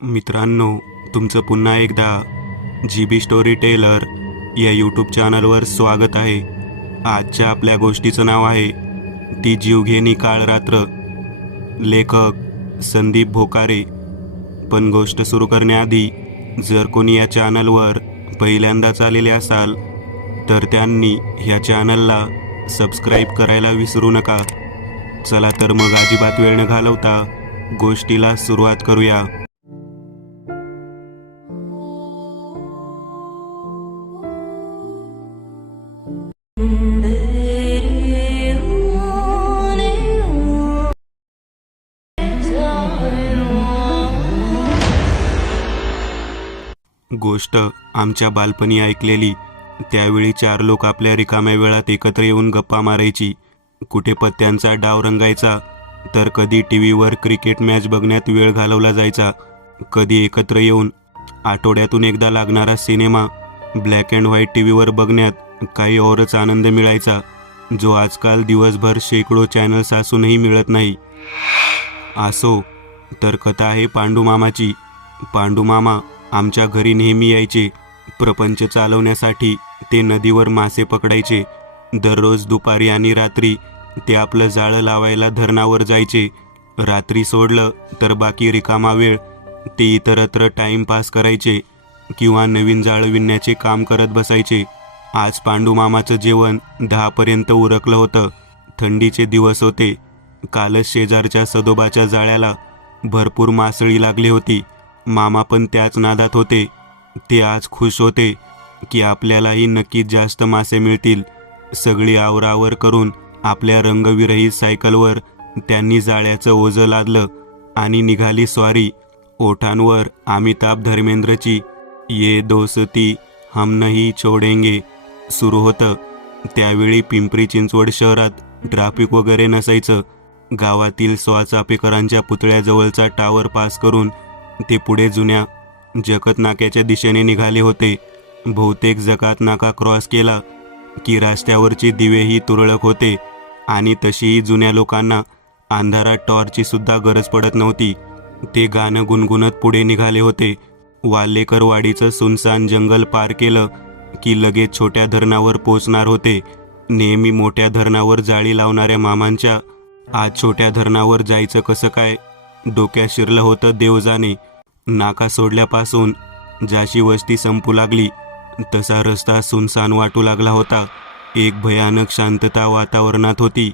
मित्रांनो, तुमचं पुन्हा एकदा GB स्टोरी टेलर या यूट्यूब चॅनलवर स्वागत आहे. आजच्या आपल्या गोष्टीचं नाव आहे ती जीवघेणी काळ रात्र. लेखक संदीप भोकारे. पण गोष्ट सुरू करण्याआधी जर कोणी या चॅनलवर पहिल्यांदाच आलेले असाल तर त्यांनी ह्या चॅनलला सबस्क्राईब करायला विसरू नका. चला तर मग अजिबात वेळ न घालवता गोष्टीला सुरुवात करूया. गोष्ट आमच्या बालपणी ऐकलेली. त्यावेळी 4 लोक आपल्या रिकाम्या वेळात एकत्र येऊन गप्पा मारायची. कुठे पत्त्यांचा डाव रंगायचा, तर कधी टीव्हीवर क्रिकेट मॅच बघण्यात वेळ घालवला जायचा. कधी एकत्र येऊन आठवड्यातून एकदा लागणारा सिनेमा ब्लॅक अँड व्हाईट टीव्हीवर बघण्यात काही औरच आनंद मिळायचा, जो आजकाल दिवसभर शेकडो चॅनल्स असूनही मिळत नाही. असो तर कथा आहे पांडूमामाची. पांडूमामा आमच्या घरी नेहमी यायचे. प्रपंच चालवण्यासाठी ते नदीवर मासे पकडायचे. दररोज दुपारी आणि रात्री ते आपलं जाळं लावायला धरणावर जायचे. रात्री सोडलं तर बाकी रिकामा वेळ ते इतरत्र टाईमपास करायचे किंवा नवीन जाळं विणण्याचे काम करत बसायचे. आज पांडूमामाचं जेवण 10 पर्यंत उरकलं होतं. थंडीचे दिवस होते. कालच शेजारच्या सदोबाच्या जाळ्याला भरपूर मासळी लागली होती. मामा पण त्याच नादात होते. ते आज खुश होते की आपल्यालाही नक्कीच जास्त मासे मिळतील. सगळी आवरावर करून आपल्या रंगविरहित सायकलवर त्यांनी जाळ्याचं ओझं लादलं आणि निघाली स्वारी. ओठांवर अमिताभ धर्मेंद्रची ये दोस्ती हम नहीं छोडेंगे सुरू होतं. त्यावेळी पिंपरी चिंचवड शहरात ट्रॅफिक वगैरे नसायचं. गावातील चापेकरांच्या पुतळ्याजवळचा टावर पास करून ते पुढे जुन्या जकात नाक्याच्या दिशेने निघाले होते. बहुतेक जकात नाका क्रॉस केला की रस्त्यावरचे दिवेही तुरळक होते आणि तशीही जुन्या लोकांना अंधारात टॉर्चची सुद्धा गरज पडत नव्हती. ते गाणं गुणगुणत पुढे निघाले होते. वाल्लेकरवाडीचं सुनसान जंगल पार केलं की लगेच छोट्या धरणावर पोचणार होते. नेहमी मोठ्या धरणावर जाळी लावणाऱ्या मामांच्या आज छोट्या धरणावर जायचं कसं काय डोक्यात शिरलं होतं देव जाणे. नाका सोडल्यापासून जाशी वस्ती संपू लागली तसा रस्ता सुनसान वाटू लागला होता. एक भयानक शांतता वातावरणात होती.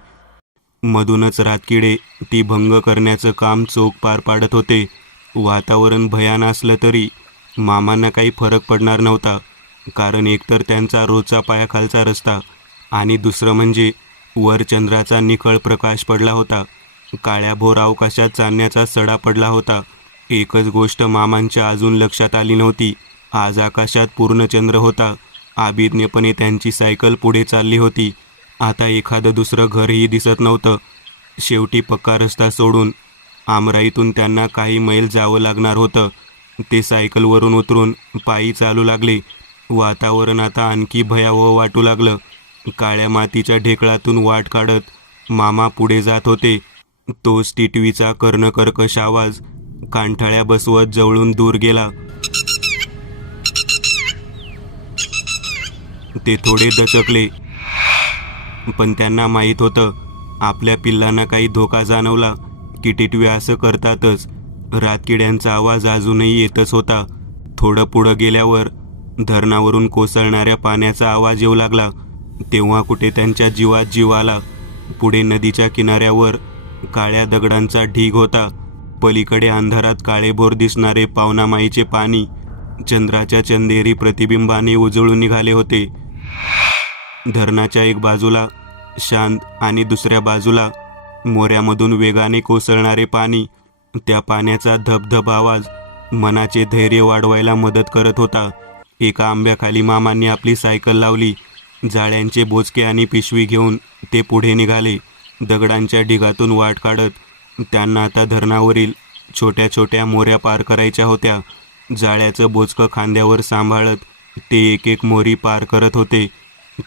मधूनच रातकिडे ती भंग करण्याचं काम चोख पार पाडत होते. वातावरण भयान असलं तरी मामांना काही फरक पडणार नव्हता, कारण एकतर त्यांचा रोजचा पायाखालचा रस्ता आणि दुसरं म्हणजे वर चंद्राचा निखळ प्रकाश पडला होता. काळ्याभोर अवकाशात चालण्याचा सडा पडला होता. एकच गोष्ट मामांच्या अजून लक्षात आली नव्हती. आज आकाशात पूर्ण चंद्र होता. अभिज्ञपणे त्यांची सायकल पुढे चालली होती. आता एखादं दुसरं घरही दिसत नव्हतं. शेवटी पक्का रस्ता सोडून आमराईतून त्यांना काही मैल जावं लागणार होतं. ते सायकलवरून उतरून पायी चालू लागले. वातावरण आता आणखी भयावह वाटू लागलं. काळ्या मातीच्या ढेकळातून वाट काढत मामा पुढे जात होते. तोच टिटवीचा कर्णकर्कश आवाज कांठाळ्या बसवत जवळून दूर गेला. ते थोडे दचकले, पण त्यांना माहीत होतं आपल्या पिल्लांना काही धोका जाणवला की टिटवी असं करतातच. रातकिड्यांचा आवाज अजूनही येतच होता. थोडं पुढं गेल्यावर धरणावरून कोसळणाऱ्या पाण्याचा आवाज येऊ लागला. तेव्हा कुठे त्यांच्या जीवात जीव आला. पुढे नदीच्या किनाऱ्यावर काळ्या दगडांचा ढीग होता. पलीकडे अंधारात काळेभोर दिसणारे पावनामाईचे पाणी चंद्राच्या चंदेरी प्रतिबिंबाने उजळून निघाले होते. धरणाच्या एक बाजूला शांत आणि दुसऱ्या बाजूला मोऱ्यामधून वेगाने कोसळणारे पाणी. त्या पाण्याचा धबधब आवाज मनाचे धैर्य वाढवायला मदत करत होता. एका आंब्याखाली मामांनी आपली सायकल लावली. जाळ्यांचे बोचके आणि पिशवी घेऊन ते पुढे निघाले. दगडांच्या ढिगातून वाट काढत त्यांना आता धरणावरील छोट्या छोट्या मोऱ्या पार करायच्या होत्या. जाळ्याचं बोचकं खांद्यावर सांभाळत ते एक एक मोरी पार करत होते.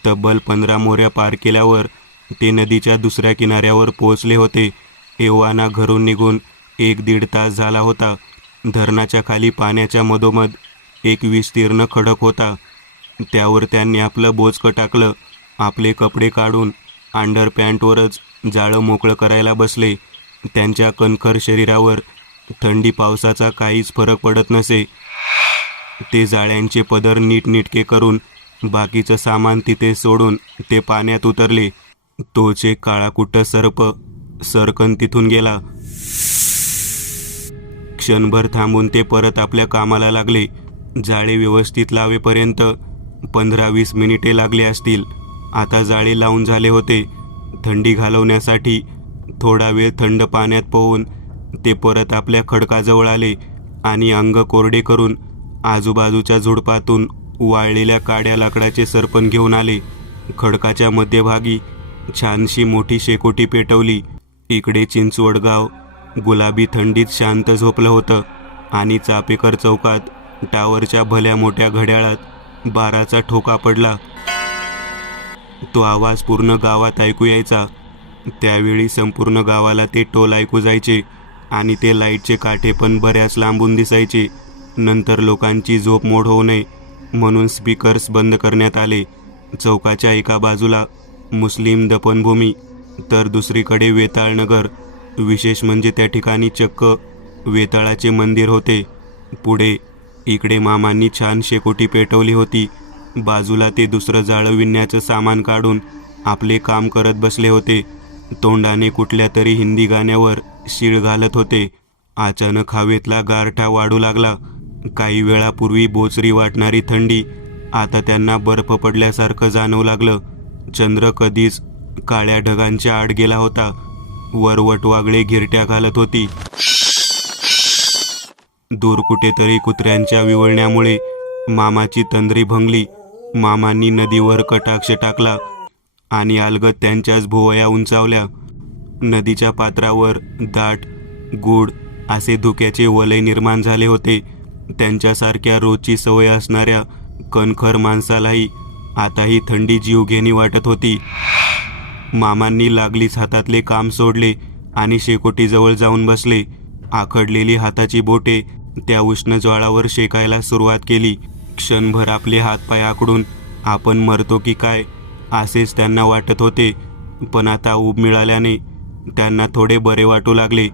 तब्बल 15 मोऱ्या पार केल्यावर ते नदीच्या दुसऱ्या किनाऱ्यावर पोहोचले होते. एव्हाना घरून निघून 1-1.5 तास झाला होता. धरणाच्या खाली पाण्याच्या मधोमध एक विस्तीर्ण खडक होता. त्यावर त्यांनी आपलं बोचकं टाकलं. आपले कपडे काढून अंडरपॅन्टवरच जाळं मोकळं करायला बसले. त्यांच्या कणखर शरीरावर थंडी पावसाचा काहीच फरक पडत नसे. ते जाळ्यांचे पदर नीटनेटके करून बाकीचं सामान तिथे सोडून ते पाण्यात उतरले. तोच एक काळाकुट्ट सर्प सरकन तिथून गेला. क्षणभर थांबून ते परत आपल्या कामाला लागले. जाळे व्यवस्थित लावेपर्यंत 15-20 मिनिटे लागले असतील. आता जाळे लावून झाले होते. थंडी घालवण्यासाठी थोडा वेळ थंड पाण्यात पोहून ते परत आपल्या खडकाजवळ आले आणि अंग कोरडे करून आजूबाजूच्या झुडपातून वाळलेल्या काड्या लाकडाचे सरपण घेऊन आले. खडकाच्या मध्यभागी छानशी मोठी शेकोटी पेटवली. इकडे चिंचवडगाव गुलाबी थंडीत शांत झोपलं होतं आणि चापेकर चौकात टावरच्या भल्या मोठ्या घड्याळात 12चा ठोका पडला. तो आवाज पूर्ण गावात ऐकू यायचा. त्यावेळी संपूर्ण गावाला ते टोल ऐकू जायचे आणि ते लाईटचे काठे पण बऱ्याच लांबून दिसायचे. नंतर लोकांची झोप मोड होऊ नये म्हणून स्पीकर्स बंद करण्यात आले. चौकाच्या एका बाजूला मुस्लिम दफनभूमी तर दुसरीकडे वेताळनगर. विशेष म्हणजे त्या ठिकाणी चक्क वेताळाचे मंदिर होते. पुढे इकडे मामांनी छान शेकोटी पेटवली होती. बाजूला ते दुसरं जाळं विणण्याचं सामान काढून आपले काम करत बसले होते. तोंडाने कुठल्या तरी हिंदी गाण्यावर शीळ घालत होते. अचानक हवेतला गारठा वाढू लागला. काही वेळापूर्वी बोचरी वाटणारी थंडी आता त्यांना बर्फ पडल्यासारखं जाणवू लागलं. चंद्र कधीच काळ्या ढगांच्या आड गेला होता. वर वटवागळे घिरट्या घालत होती. दूर कुठेतरी कुत्र्यांच्या विवळण्यामुळे मामाची तंद्री भंगली. मामांनी नदीवर कटाक्ष टाकला आणि अलगद त्यांच्याच भुवया उंचावल्या. नदीच्या पात्रावर दाट गूढ असे धुक्याचे वलय निर्माण झाले होते. त्यांच्यासारख्या रोजची सवय असणाऱ्या कणखर माणसालाही आता ही थंडी जीवघेणी वाटत होती. मामांनी लागलीच हातातले काम सोडले आणि शेकोटीजवळ जाऊन बसले. आखडलेली हाताची बोटे त्या उष्ण ज्वाळावर शेकायला सुरुवात केली. क्षणभर आपले हातपाय आखडून आपण मरतो की काय असेच त्यांना वाटत होते. पण आता ऊब मिळाल्याने त्यांना थोडे बरे वाटू लागले.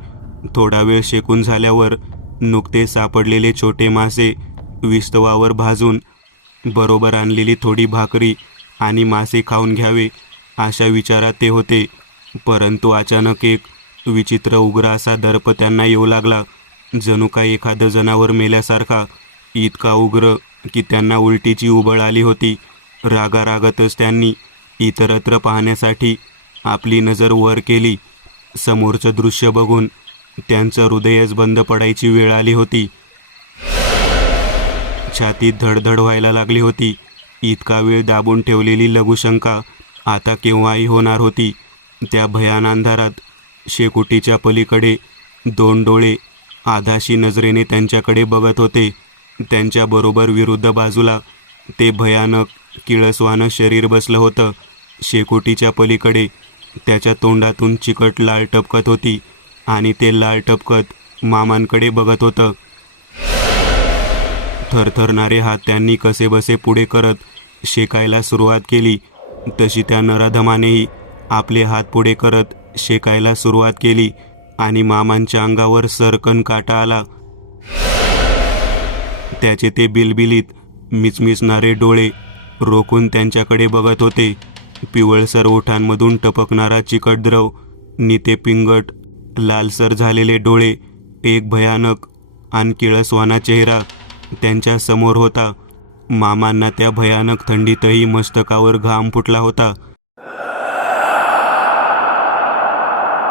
थोडा वेळ शेकून झाल्यावर नुकते सापडलेले छोटे मासे विस्तवावर भाजून बरोबर आणलेली थोडी भाकरी आणि मासे खाऊन घ्यावे अशा विचारात ते होते. परंतु अचानक एक विचित्र उग्र असा दर्प त्यांना येऊ लागला. जणू काही एखादं जनावर मेल्यासारखा. इतका उग्र की त्यांना उलटीची उबळ आली होती. रागारागातच त्यांनी इतरत्र पाहण्यासाठी आपली नजर वर केली. समोरचं दृश्य बघून त्यांचं हृदयच बंद पडायची वेळ आली होती. छातीत धडधड व्हायला लागली होती. इतका वेळ दाबून ठेवलेली लघुशंका आता केव्हाही होणार होती. त्या भयान अंधारात शेकोटीच्या पलीकडे 2 डोळे आधाशी नजरेने त्यांच्याकडे बघत होते. त्यांच्या बरोबर विरुद्ध बाजूला ते भयानक किळसवानं शरीर बसलं होतं. शेकोटीच्या पलीकडे त्याच्या तोंडातून चिकट लाळ टपकत होती आणि ते लाळ टपकत मामांकडे बघत होतं. थरथरणारे हात त्यांनी कसेबसे पुढे करत शेकायला सुरुवात केली. तशी त्या नराधमानेही आपले हात पुढे करत शेकायला सुरुवात केली आणि मामांच्या अंगावर सरकन काटा आला. त्याचे ते बिलबिलीत मिचमिचणारे डोळे रोखून त्यांच्याकडे बघत होते. पिवळसर ओठांमधून टपकणारा चिकट द्रव नि ते पिंगट लालसर झालेले डोळे, एक भयानक आणि किळसवाना चेहरा त्यांच्या समोर होता. मामांना त्या भयानक थंडीतही मस्तकावर घाम फुटला होता.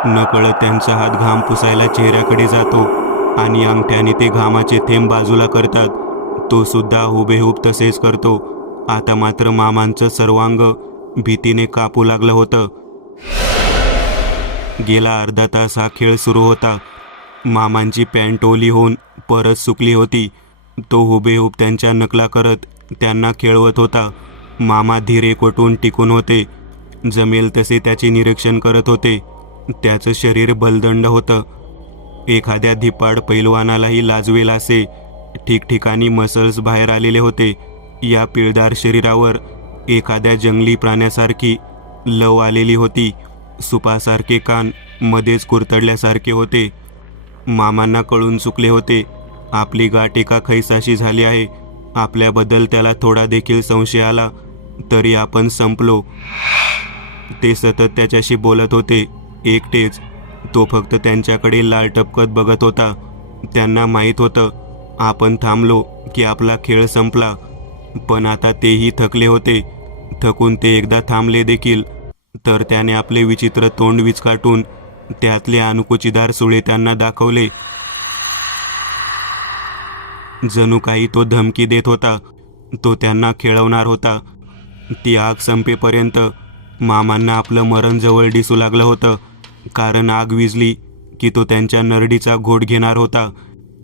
नकळत त्यांचा हात घाम पुसायला चेहऱ्याकडे जातो आणि अंगठ्याने ते घामाचे थेंब बाजूला करतात. तो सुद्धा हुबेहूब तसेच करतो. आता मात्र मामांचं सर्वांग भीतीने कापू लागलं होतं. गेला अर्धा तास हा खेळ सुरू होता. मामांची पॅन्ट ओली होऊन परत सुकली होती. तो हुबेहूब त्यांच्या नकला करत त्यांना खेळवत होता. मामा धीर एकवटून टिकून होते. जमेल तसे त्याचे निरीक्षण करत होते. त्याचं शरीर बलदंड होतं. एखाद्या धिप्पाड पैलवानालाही लाजवेल असे ठिकठिकाणी मसल्स बाहेर आलेले होते. या पिळदार शरीरावर एखाद्या जंगली प्राण्यासारखी लव आलेली होती. सुपासारखे कान मध्येच कुरतडल्यासारखे होते. मामांना कळून चुकले होते. आपली गाठ एका खैसाशी झाली आहे. आपल्याबद्दल त्याला थोडा देखील संशय आला तरी आपण संपलो. ते सतत त्याच्याशी बोलत होते, एकटेच. तो फक्त त्यांच्याकडे लाल टपकत बघत होता. त्यांना माहीत होतं आपण थांबलो की आपला खेळ संपला. पण आता तेही थकले होते. थकून ते एकदा थांबले देखील तर त्याने आपले विचित्र तोंड विचकाटून त्यातले अणकुचीदार सुळे त्यांना दाखवले. जणू काही तो धमकी देत होता. तो त्यांना खेळवणार होता. ती आग संपेपर्यंत मामांना आपलं मरण जवळ दिसू लागलं होतं. कारण आग विझली की तो त्यांच्या नरडीचा घोट घेणार होता.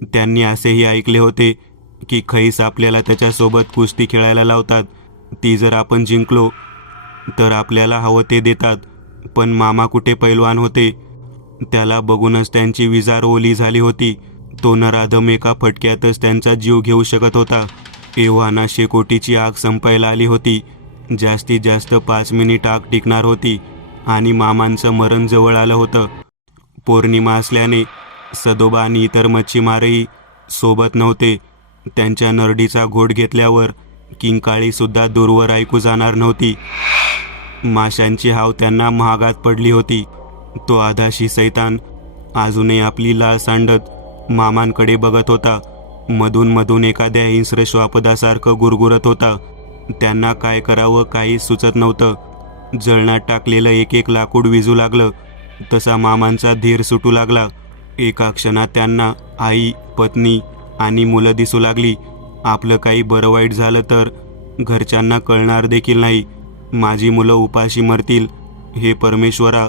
त्यांनी असेही ऐकले होते की खैस आपल्याला त्याच्यासोबत कुस्ती खेळायला लावतात. ती जर आपण जिंकलो तर आपल्याला हवं ते देतात. पण मामा कुठे पैलवान होते. त्याला बघूनच त्यांची विजार ओली झाली होती. तो नराधम एका फटक्यातच त्यांचा जीव घेऊ शकत होता. एव्हाना शेकोटीची आग संपायला आली होती. जास्तीत जास्त 5 मिनिट आग टिकणार होती आणि मामांचं मरण जवळ आलं होतं. पौर्णिमा असल्याने सदोबा आणि इतर मच्छीमारही सोबत नव्हते. त्यांच्या नरडीचा घोट घेतल्यावर किंकाळीसुद्धा दूरवर ऐकू जाणार नव्हती. माशांची हाव त्यांना महागात पडली होती. तो आधाशी सैतान अजूनही आपली लाळ सांडत मामांकडे बघत होता. मधून मधून एखाद्या हिंस्र श्वापदासारखं गुरगुरत होता. त्यांना काय करावं काही सुचत नव्हतं. जळणात टाकलेलं एक एक लाकूड विझू लागलं तसा मामांचा धीर सुटू लागला. एका क्षणात त्यांना आई, पत्नी आणि मुलं दिसू लागली. आपलं काही बरं वाईट झालं तर घरच्यांना कळणार देखील नाही. माझी मुलं उपाशी मरतील. हे परमेश्वरा,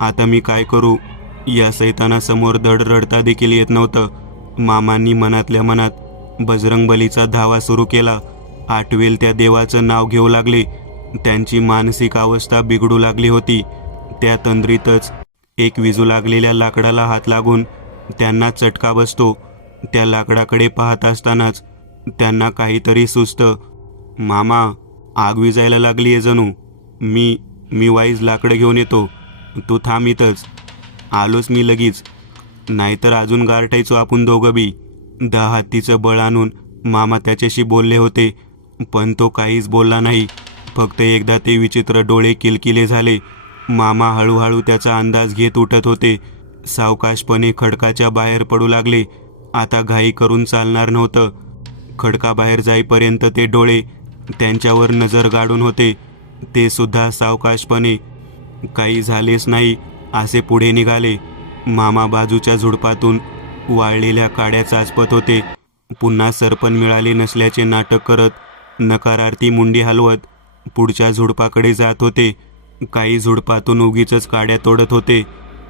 आता मी काय करू? या सैतानासमोर धड रडता देखील येत नव्हतं. मामांनी मनातल्या मनात बजरंगबलीचा धावा सुरू केला. आठवेल त्या देवाचं नाव घेऊ लागले. त्यांची मानसिक अवस्था बिघडू लागली होती. त्या तंद्रीतच एक विजू लागलेल्या लाकडाला हात लागून त्यांना चटका बसतो. त्या लाकडाकडे पाहत असतानाच त्यांना काहीतरी सुचतं. मामा, आग विजायला लागली आहे जणू. मी वाईज लाकडं घेऊन येतो. तू थांब इथंच. आलोच मी लगेच. नाहीतर अजून गारठायचो आपण दोघं बी. 10 हत्तीचं बळ आणून मामा त्याच्याशी बोलले होते पण तो काहीच बोलला नाही. फक्त एकदा ते विचित्र डोळे किलकिले झाले. मामा हळूहळू त्याचा अंदाज घेत उठत होते. सावकाशपणे खडकाच्या बाहेर पडू लागले. आता घाई करून चालणार नव्हतं. खडकाबाहेर जाईपर्यंत ते डोळे त्यांच्यावर नजर गाडून होते. ते सुद्धा सावकाशपणे. काही झालेच नाही असे पुढे निघाले. मामा बाजूच्या झुडपातून वाळलेल्या काड्या चाचपत होते. पुन्हा सरपण मिळाले नसल्याचे नाटक करत नकारार्थी मुंडी हलवत पुढच्या झुडपाकडे जात होते. काही झुडपातून उगीचच काड्या तोडत होते.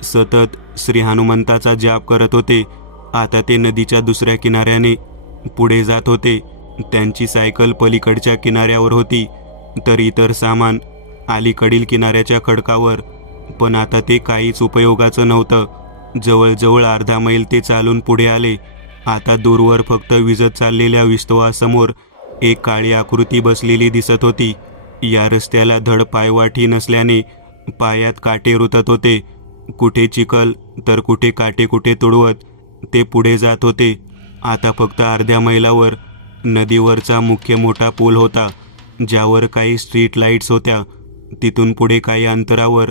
सतत श्री हनुमंताचा जाप करत होते. आता ते नदीच्या दुसऱ्या किनाऱ्याने पुढे जात होते. त्यांची सायकल पलीकडच्या किनाऱ्यावर होती तर इतर सामान अलीकडील किनाऱ्याच्या खडकावर. पण आता ते काहीच उपयोगाचं नव्हतं. जवळजवळ अर्धा मैल ते चालून पुढे आले. आता दूरवर फक्त विजत चाललेल्या विस्तवासमोर एक काळी आकृती बसलेली दिसत होती. या रस्त्याला धड पायवाटी नसल्याने पायात काटे रुतत होते. कुठे चिखल तर कुठे काटे कुठे तुडवत ते पुढे जात होते. आता फक्त अर्ध्या मैलावर नदीवरचा मुख्य मोठा पूल होता ज्यावर काही स्ट्रीट लाईट्स होत्या. तिथून पुढे काही अंतरावर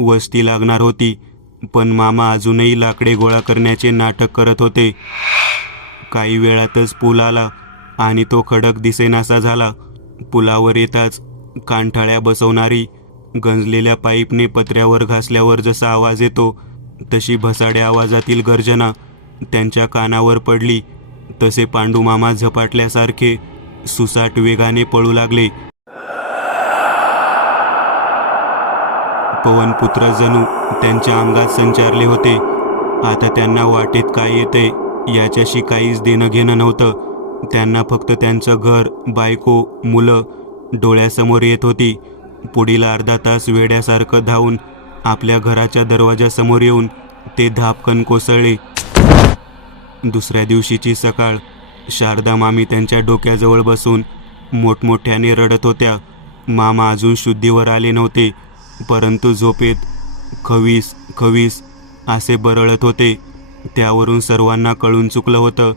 वस्ती लागणार होती. पण मामा अजूनही लाकडे गोळा करण्याचे नाटक करत होते. काही वेळातच पूल आला आणि तो खडक दिसेनासा झाला. पुलावर येताच कानठाळ्या बसवणारी गंजलेल्या पाईपने पत्र्यावर घासल्यावर जसा आवाज येतो तशी भसाड्या आवाजातील गर्जना त्यांच्या कानावर पडली. तसे पांडूमामा झपाटल्यासारखे सुसाट वेगाने पळू लागले. पवनपुत्र जणू त्यांच्या अंगात संचारले होते. आता त्यांना वाटेत काय येते याच्याशी काहीच देणं घेणं नव्हतं. त्यांना फक्त त्यांचं घर, बायको, मुलं डोळ्यासमोर येत होती. पुढील अर्धा तास वेड्यासारखं धावून आपल्या घराच्या दरवाजासमोर येऊन ते धापकन कोसळले. दुसऱ्या दिवशीची सकाळ. शारदा मामी त्यांच्या डोक्याजवळ बसून मोठमोठ्याने रडत होत्या. मामा अजून शुद्धीवर आले नव्हते, परंतु झोपेत खवीस खवीस असे बरळत होते. त्यावरून सर्वांना कळून चुकलं होतं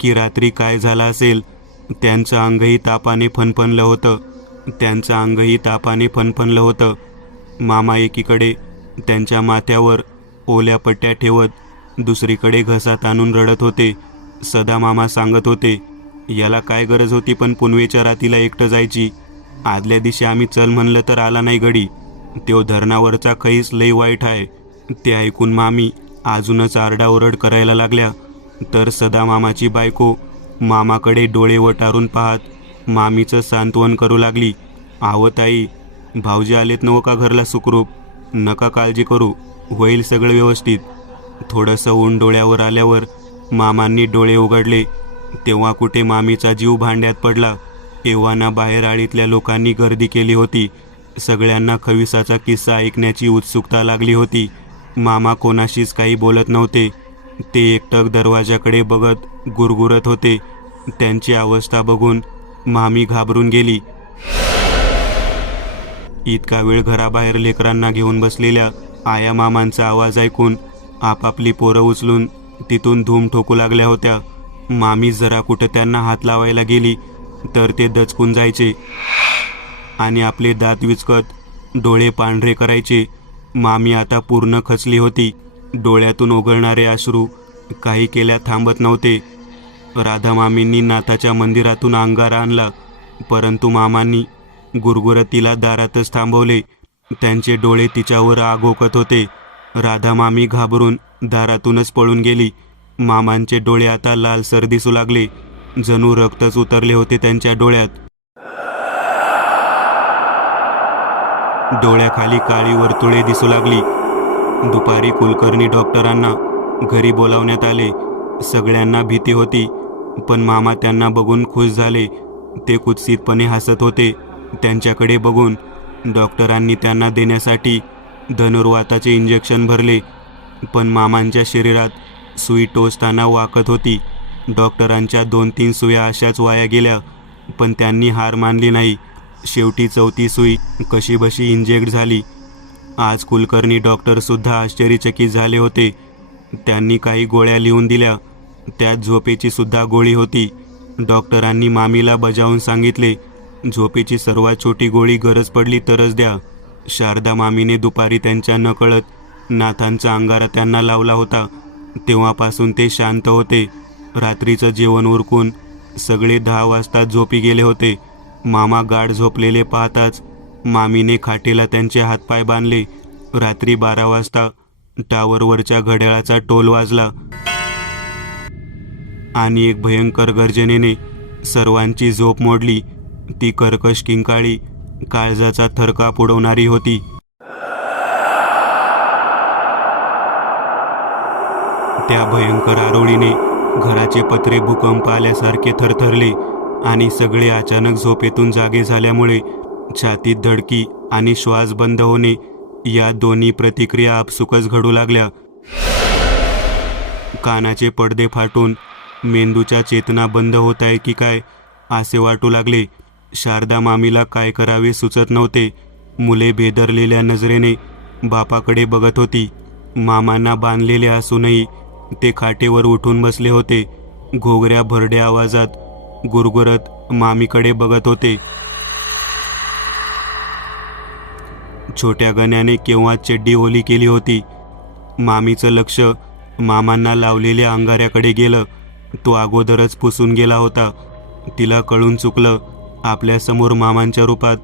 की रात्री काय झालं असेल. त्यांचं अंगही तापाने फणफणलं होतं. मामा एकीकडे त्यांच्या माथ्यावर ओल्या पट्ट्या ठेवत दुसरीकडे घसा ताणून रडत होते. सदा मामा सांगत होते, याला काय गरज होती पण पुनवेच्या रातीला एकटं जायची. आदल्या दिवशी आम्ही चल म्हणलं तर आला नाही गडी. त्यो धरणावरचा खैस लई वाईट आहे. ते ऐकून मामी अजूनच आरडाओरड करायला लागल्या. तर सदा मामाची बायको मामाकडे डोळे वटारून पाहत मामीचं सांत्वन करू लागली. आव ताई, भाऊजी आलेत नव का घरला सुखरूप? नका काळजी करू, होईल सगळं व्यवस्थित. थोडंसं ऊन डोळ्यावर आल्यावर मामांनी डोळे उघडले. तेव्हा कुठे मामीचा जीव भांड्यात पडला. एव्हाना बाहेर आळीतल्या लोकांनी गर्दी केली होती. सगळ्यांना खविसाचा किस्सा ऐकण्याची उत्सुकता लागली होती. मामा कोणाशीच काही बोलत नव्हते. ते एकटक दरवाजाकडे बघत गुरगुरत होते. त्यांची अवस्था बघून मामी घाबरून गेली. इतका वेळ घराबाहेर लेकरांना घेऊन बसलेल्या आया मामांचा आवाज ऐकून आपापली पोरं उचलून तिथून धूम ठोकू लागल्या होत्या. मामी जरा कुठं त्यांना हात लावायला गेली तर ते दचकून जायचे आणि आपले दात विचकत डोळे पांढरे करायचे. मामी आता पूर्ण खचली होती. डोळ्यातून ओघळणारे अश्रू काही केल्या थांबत नव्हते. राधा मामींनी नाथाच्या मंदिरातून अंगारा आणला, परंतु मामांनी गुरगुरत तिला दारातच थांबवले. त्यांचे डोळे तिच्यावर आग ओकत होते. राधा मामी घाबरून दारातूनच पळून गेली. मामांचे डोळे आता लालसर दिसू लागले. जणू रक्तच उतरले होते त्यांच्या डोळ्यात. डोळ्याखाली काळी वर्तुळे दिसू लागली. दुपारी कुलकर्णी डॉक्टरांना घरी बोलावण्यात आले. सगळ्यांना भीती होती, पण मामा त्यांना बघून खुश झाले. ते कुत्सितपणे हसत होते. त्यांच्याकडे बघून डॉक्टरांनी त्यांना देण्यासाठी धनुर्वाताचे इंजेक्शन भरले, पण मामांच्या शरीरात सुई टोचताना वाकत होती. डॉक्टरांच्या 2-3 सुया अशाच वाया गेल्या, पण त्यांनी हार मानली नाही. शेवटी 4थी सुई कशीबशी इंजेक्ट झाली. आज कुलकर्णी डॉक्टरसुद्धा आश्चर्यचकित झाले होते. त्यांनी काही गोळ्या लिहून दिल्या. त्यात झोपेची सुद्धा गोळी होती. डॉक्टरांनी मामीला बजावून सांगितले, झोपेची सर्वात छोटी गोळी गरज पडली तरच द्या. शारदा मामीने दुपारी त्यांच्या नकळत नाथांचा अंगारा त्यांना लावला होता. तेव्हापासून ते शांत होते. रात्रीचं जेवण उरकून सगळे 10 वाजता झोपी गेले होते. मामा गाढ झोपलेले पाहताच मामीने खाटेला त्यांचे हातपाय बांधले. रात्री 12 वाजता टावरवरच्या घड्याळाचा टोल वाजला आणि एक भयंकर गर्जनेने सर्वांची झोप मोडली. ती कर्कश किंकाळी काळजाचा थरकाप उडवणारी होती. त्या भयंकर आरोळीने घराचे पत्रे भूकंप आल्यासारखे थरथरले आणि सगळे अचानक झोपेतून जागे झाल्यामुळे छातीत धडकी आणि श्वास बंद होणे या दोन्ही प्रतिक्रिया आपसुकच घडू लागल्या. कानाचे पडदे फाटून मेंदूच्या चेतना बंद होत आहे की काय असे वाटू लागले. शारदा मामीला काय करावे सुचत नव्हते. मुले भेदरलेल्या नजरेने बापाकडे बघत होती. मामांना बांधलेले असूनही ते खाटेवर उठून बसले होते. घोगऱ्या भरड्या आवाजात गुरगुरत मामीकडे बघत होते. छोट्या गण्याने केव्हा चड्डी ओली केली होती. मामीचं लक्ष मामांना लावलेल्या अंगाऱ्याकडे गेलं. तो अगोदरच पुसून गेला होता. तिला कळून चुकलं, आपल्यासमोर मामांच्या रूपात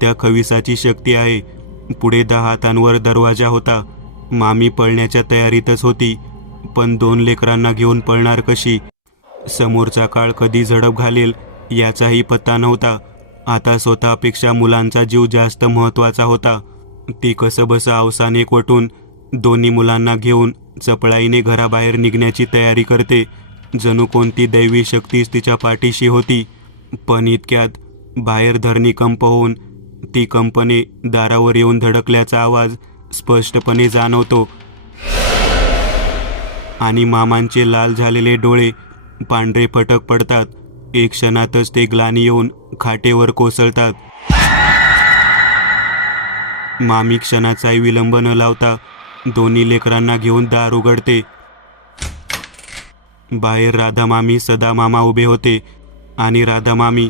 त्या खविसाची शक्ती आहे. पुढे 10 हातांवर दरवाजा होता. मामी पळण्याच्या तयारीतच होती, पण 2 लेकरांना घेऊन पळणार कशी? समोरचा काळ कधी झडप घालेल याचाही पत्ता नव्हता. आता स्वतःपेक्षा मुलांचा जीव जास्त महत्त्वाचा होता. ती कसंबसं अवसान एकवटून दोन्ही मुलांना घेऊन चपळाईने घराबाहेर निघण्याची तयारी करते. जणू कोणती दैवी शक्तीच तिच्या पाठीशी होती. पण इतक्यात बाहेर धरणीकंप होऊन ती कंपने दारावर येऊन धडकल्याचा आवाज स्पष्टपणे जाणवतो आणि मामांचे लाल झालेले डोळे पांढरे फटक पडतात. एक क्षणातच ते ग्लानी येऊन खाटेवर कोसळतात. मामी क्षणाचाही विलंब न लावता दोन्ही लेकरांना घेऊन दार उघडते. बाहेर राधा मामी सदा मामा उभे होते आणि राधा मामी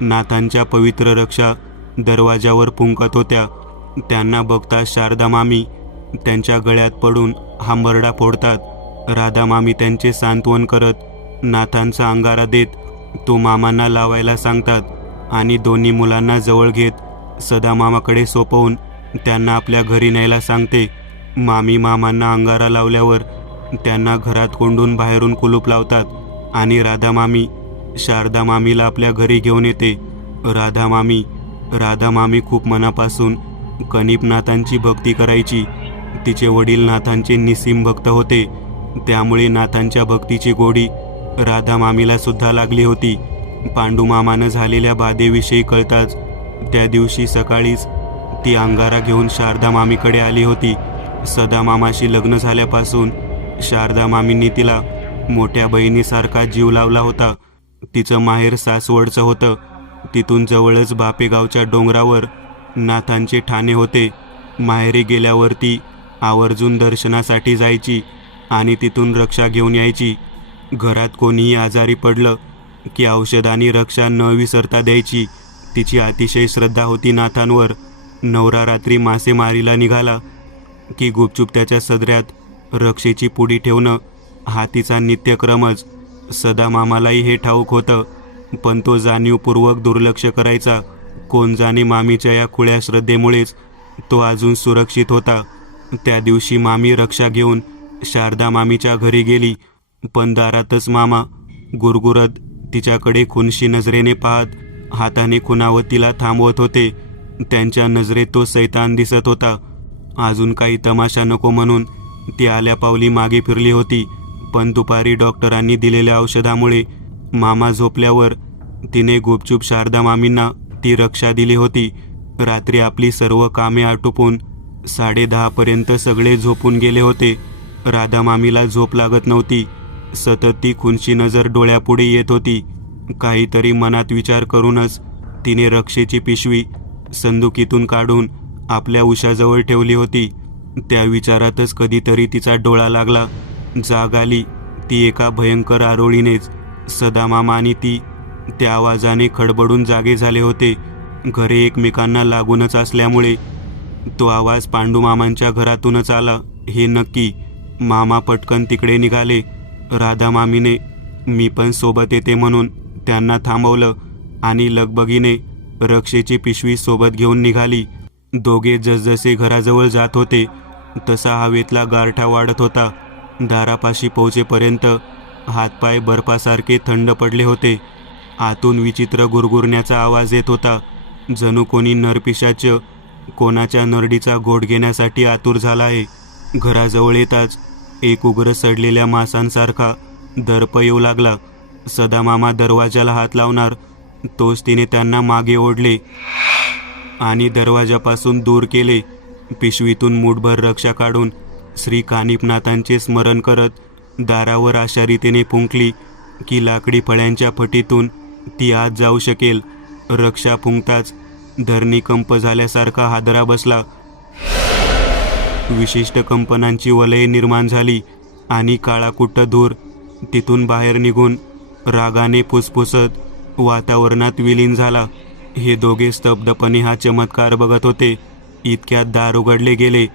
नाथांच्या पवित्र रक्षा दरवाजावर फुंकत होत्या. त्यांना बघता शारदा मामी त्यांच्या गळ्यात पडून हांबरडा फोडतात. राधा मामी त्यांचे सांत्वन करत नाथांचा अंगारा देत तो मामांना लावायला सांगतात आणि दोन्ही मुलांना जवळ घेत सदा मामाकडे सोपवून त्यांना आपल्या घरी न्यायला सांगते. मामी मामांना अंगारा लावल्यावर त्यांना घरात कोंडून बाहेरून कुलूप लावतात आणि राधा मामी शारदा मामीला आपल्या घरी घेऊन येते. राधा मामी खूप मनापासून कनिपनाथांची भक्ती करायची. तिचे वडील नाथांचे निस्सीम भक्त होते, त्यामुळे नाथांच्या भक्तीची गोडी राधा मामीला सुद्धा लागली होती. पांडुमामानं झालेल्या बाधेविषयी कळताच त्या दिवशी सकाळीच ती अंगारा घेऊन शारदा मामीकडे आली होती. सदा मामाशी लग्न झाल्यापासून शारदा मामींनी तिला मोठ्या बहिणीसारखा जीव लावला होता. तिचं माहेर सासवडचं होतं. तिथून जवळच बापेगावच्या डोंगरावर नाथांचे ठाणे होते. माहेरी गेल्यावर ती आवर्जून दर्शनासाठी जायची आणि तिथून रक्षा घेऊन यायची. घरात कोणीही आजारी पडलं की औषधांनी रक्षा न विसरता द्यायची. तिची अतिशय श्रद्धा होती नाथांवर. नवरा रात्री मासेमारीला निघाला की गुपचूप त्याच्या सदऱ्यात रक्षेची पुडी ठेवणं हा तिचा नित्यक्रमच. सदा मामालाही हे ठाऊक होतं, पण तो जाणीवपूर्वक दुर्लक्ष करायचा. कोण जाणे मामीच्या या खुळ्या श्रद्धेमुळेच तो अजून सुरक्षित होता. त्या दिवशी मामी रक्षा घेऊन शारदा मामीच्या घरी गेली, पण दारातच मामा गुरगुरत तिच्याकडे खुनशी नजरेने पाहत हाताने खुणावतीला थांबवत होते. त्यांच्या नजरेत तो सैतान दिसत होता. अजून काही तमाशा नको म्हणून ती आल्या पावली मागे फिरली होती, पण दुपारी डॉक्टरांनी दिलेल्या औषधामुळे मामा झोपल्यावर तिने गुपचूप शारदा मामींना ती रक्षा दिली होती. रात्री आपली सर्व कामे आटोपून 10:30पर्यंत सगळे झोपून गेले होते. राधा मामीला झोप लागत नव्हती. सतत ती खुनशी नजर डोळ्यापुढे येत होती. काहीतरी मनात विचार करूनच तिने रक्षेची पिशवी संदुकीतून काढून आपल्या उशाजवळ ठेवली होती. त्या विचारातच कधीतरी तिचा डोळा लागला. जाग आली ती एका भयंकर आरोळीनेच. सदामामा आणि ती त्या आवाजाने खडबडून जागे झाले होते. घरे एकमेकांना लागूनच असल्यामुळे तो आवाज पांडुमामांच्या घरातूनच आला हे नक्की. मामा पटकन तिकडे निघाले. राधा मामीने मी पण सोबत येते म्हणून त्यांना थांबवलं आणि लगबगीने रक्षेची पिशवी सोबत घेऊन निघाली. दोघे जसजसे घराजवळ जात होते तसा हवेतला गारठा वाढत होता. दारापाशी पोहोचेपर्यंत हातपाय बर्फासारखे थंड पडले होते. आतून विचित्र गुरगुरण्याचा आवाज येत होता, जणू कोणी नरपिशाच कोणाच्या नरडीचा घोट घेण्यासाठी आतुर झाला आहे. घराजवळ येताच एक उग्र सडलेल्या मांसांसारखा दर्प येऊ लागला. सदामामा दरवाजाला हात लावणार तोच तिने त्यांना मागे ओढले आणि दरवाजापासून दूर केले. पिशवीतून मूठभर रक्षा काढून श्री कानिपनाथांचे स्मरण करत दारावर अशा रीतीने फुंकली की लाकडी फळ्यांच्या फटीतून ती आत जाऊ शकेल. रक्षा फुंकताच धरणीकंप झाल्यासारखा हादरा बसला. विशिष्ट कंपनांची वलये निर्माण झाली आणि काळाकुट्ट धूर तिथून बाहेर निघून रागाने फुसफुसत वातावरणात विलीन झाला. हे दोघे स्तब्धपणे हा चमत्कार बघत होते. इतक्यात दार उघडले गेले.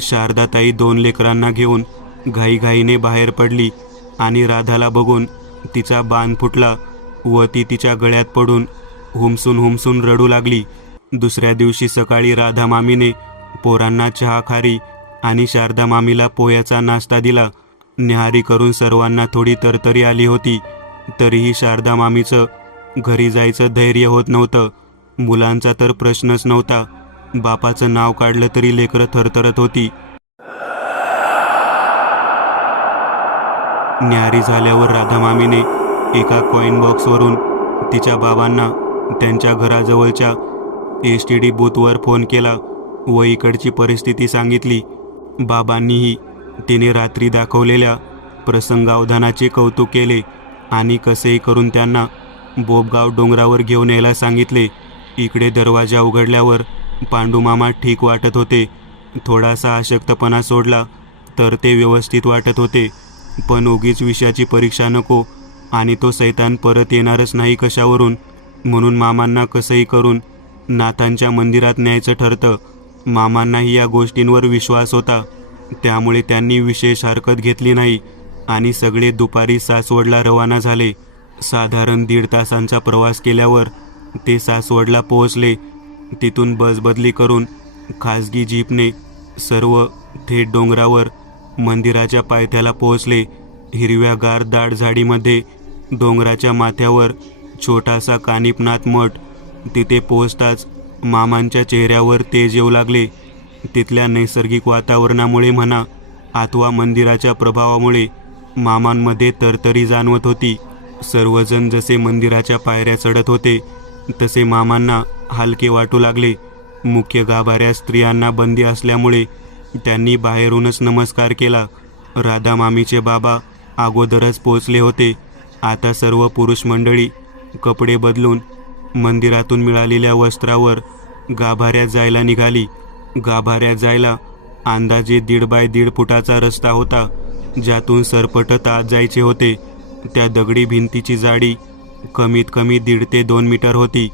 शारदाताई 2 लेकरांना घेऊन घाईघाईने बाहेर पडली आणि राधाला बघून तिचा बाण फुटला व ती तिच्या गळ्यात पडून हुमसून रडू लागली. दुसऱ्या दिवशी सकाळी राधा मामीने पोरांना चहा खारी आणि शारदा मामीला पोह्याचा नाश्ता दिला. न्याहारी करून सर्वांना थोडी तरतरी आली होती. तरीही शारदा मामीचं घरी जायचं धैर्य होत नव्हतं. मुलांचा तर प्रश्नच नव्हता. बापाचं नाव काढलं तरी लेकरं थरथरत होती. न्याहारी झाल्यावर राधा मामीने एका कॉईन बॉक्सवरून तिच्या बाबांना त्यांच्या घराजवळच्या STD बूथवर फोन केला व इकडची परिस्थिती सांगितली. बाबांनीही तिने रात्री दाखवलेल्या प्रसंगावधानाचे कौतुक केले आणि कसेही करून त्यांना बोबगाव डोंगरावर घेऊन यायला सांगितले. इकडे दरवाजा उघडल्यावर पांडूमामा ठीक वाटत होते. थोडासा अशक्तपणा सोडला तर ते व्यवस्थित वाटत होते. पण उगीच विषयाची परीक्षा नको आणि तो सैतान परत येणारच नाही कशावरून, म्हणून मामांना कसंही करून नाथांच्या मंदिरात न्यायचं ठरतं. मामांनाही या गोष्टींवर विश्वास होता, त्यामुळे त्यांनी विशेष हरकत घेतली नाही आणि सगळे दुपारी सासवडला रवाना झाले. साधारण 1.5 तासांचा प्रवास केल्यावर ते सासवडला पोहोचले. तिथून बस बदली करून खाजगी जीपने सर्व थेट डोंगरावर मंदिराच्या पायथ्याला पोहोचले. हिरव्यागार दाट झाडीमध्ये डोंगराच्या माथ्यावर छोटासा कानिपनाथ मठ. तिथे पोहोचताच मामांच्या चेहऱ्यावर तेज येऊ लागले. तिथल्या नैसर्गिक वातावरणामुळे म्हणा अथवा मंदिराच्या प्रभावामुळे मामांमध्ये तरतरी जाणवत होती. सर्वजण जसे मंदिराच्या पायऱ्या चढत होते तसे मामांना हलके वाटू लागले. मुख्य गाभाऱ्यात स्त्रियांना बंदी असल्यामुळे त्यांनी बाहेरूनच नमस्कार केला. राधा मामीचे बाबा अगोदरच पोचले होते. आता सर्व पुरुष मंडळी कपडे बदलून मंदिरातून मिळालेल्या वस्त्रावर गाभाऱ्यात जायला निघाली. गाभाऱ्यात जायला अंदाजे 1.5 बाय 1.5 फुटाचा रस्ता होता, ज्यातून सरपटत आत जायचे होते. त्या दगडी भिंतीची जाडी कमीत कमी 1.5 ते 2 मीटर होती.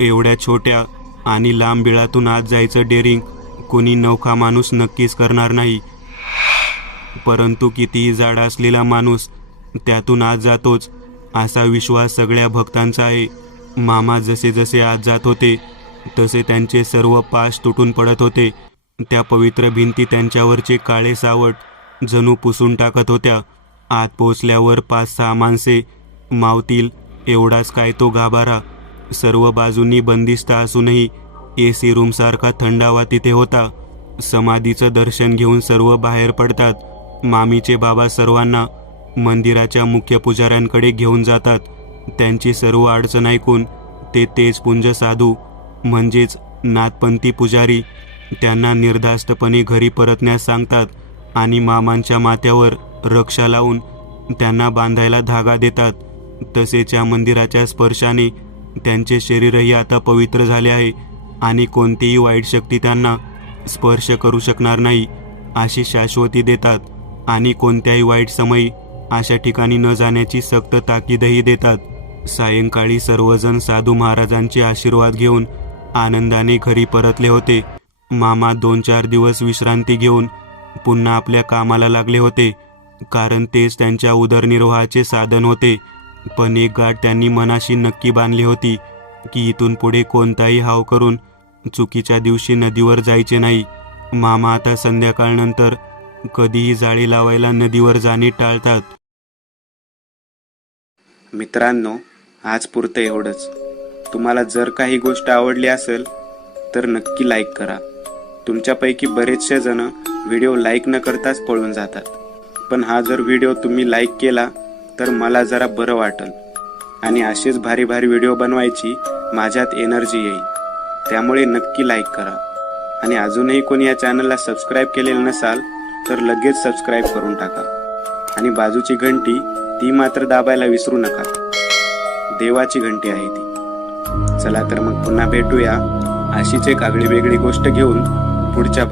एवढ्या छोट्या आणि लांब बिळातून आत जायचं डेअरिंग कोणी नवखा माणूस नक्कीच करणार नाही. परंतु कितीही जाड असलेला माणूस त्यातून आत जातोच असा विश्वास सगळ्या भक्तांचा आहे. मामा जसे जसे आत जात होते तसे त्यांचे सर्व पाश तुटून पडत होते. त्या पवित्र भिंती त्यांच्यावरचे काळे सावट जणू पुसून टाकत होत्या. आत पोचल्यावर 5-6 माणसे मावतील एवढाच काय तो गाभारा. सर्व बाजूंनी बंदिस्त असूनही AC रूमसारखा थंडावा तिथे होता. समाधीचं दर्शन घेऊन सर्व बाहेर पडतात. मामीचे बाबा सर्वांना मंदिराच्या मुख्य पुजाऱ्यांकडे घेऊन जातात. त्यांची सर्व अडचण ऐकून ते तेजपुंज साधू म्हणजेच नाथपंथी पुजारी त्यांना निर्धास्तपणे घरी परतण्यास सांगतात आणि मामांच्या माथ्यावर रक्षा लावून त्यांना बांधायला धागा देतात. तसेच या मंदिराच्या स्पर्शाने त्यांचे शरीरही आता पवित्र झाले आहे आणि कोणतीही वाईट शक्ती त्यांना स्पर्श करू शकणार नाही अशी शाश्वती देतात आणि कोणत्याही वाईट समयी अशा ठिकाणी न जाण्याची सक्त ताकीदही देतात. सायंकाळी सर्वजण साधू महाराजांचे आशीर्वाद घेऊन आनंदाने घरी परतले होते. मामा 2-4 दिवस विश्रांती घेऊन पुन्हा आपल्या कामाला लागले होते, कारण तेच त्यांच्या उदरनिर्वाहाचे साधन होते. पण एक गाठ त्यांनी मनाशी नक्की बांधली होती की इथून पुढे कोणताही हाव करून चुकीच्या दिवशी नदीवर जायचे नाही. मामा आता संध्याकाळनंतर कधीही जाळी लावायला नदीवर जाणे टाळतात. मित्रांनो, आज पुरतं एवढंच. तुम्हाला जर काही गोष्ट आवडली असेल तर नक्की लाईक करा. तुमच्यापैकी बरेचसे जण व्हिडिओ लाईक न करताच पळून जातात, पण हा जर व्हिडिओ तुम्ही लाईक केला तर मला जरा बरं वाटेल आणि असेच भारी भारी व्हिडिओ बनवायची माझ्यात एनर्जी येईल. त्यामुळे नक्की लाईक करा आणि अजूनही कोणी या चॅनलला सबस्क्राईब केलेलं नसाल तर लगेच सबस्क्राईब करून टाका आणि बाजूची घंटी ती मात्र दाबायला विसरू नका. देवाची घंटी आहे ती. चला तर मग पुन्हा भेटूया अशीच एक आगळी वेगळी गोष्ट घेऊन पुढच्या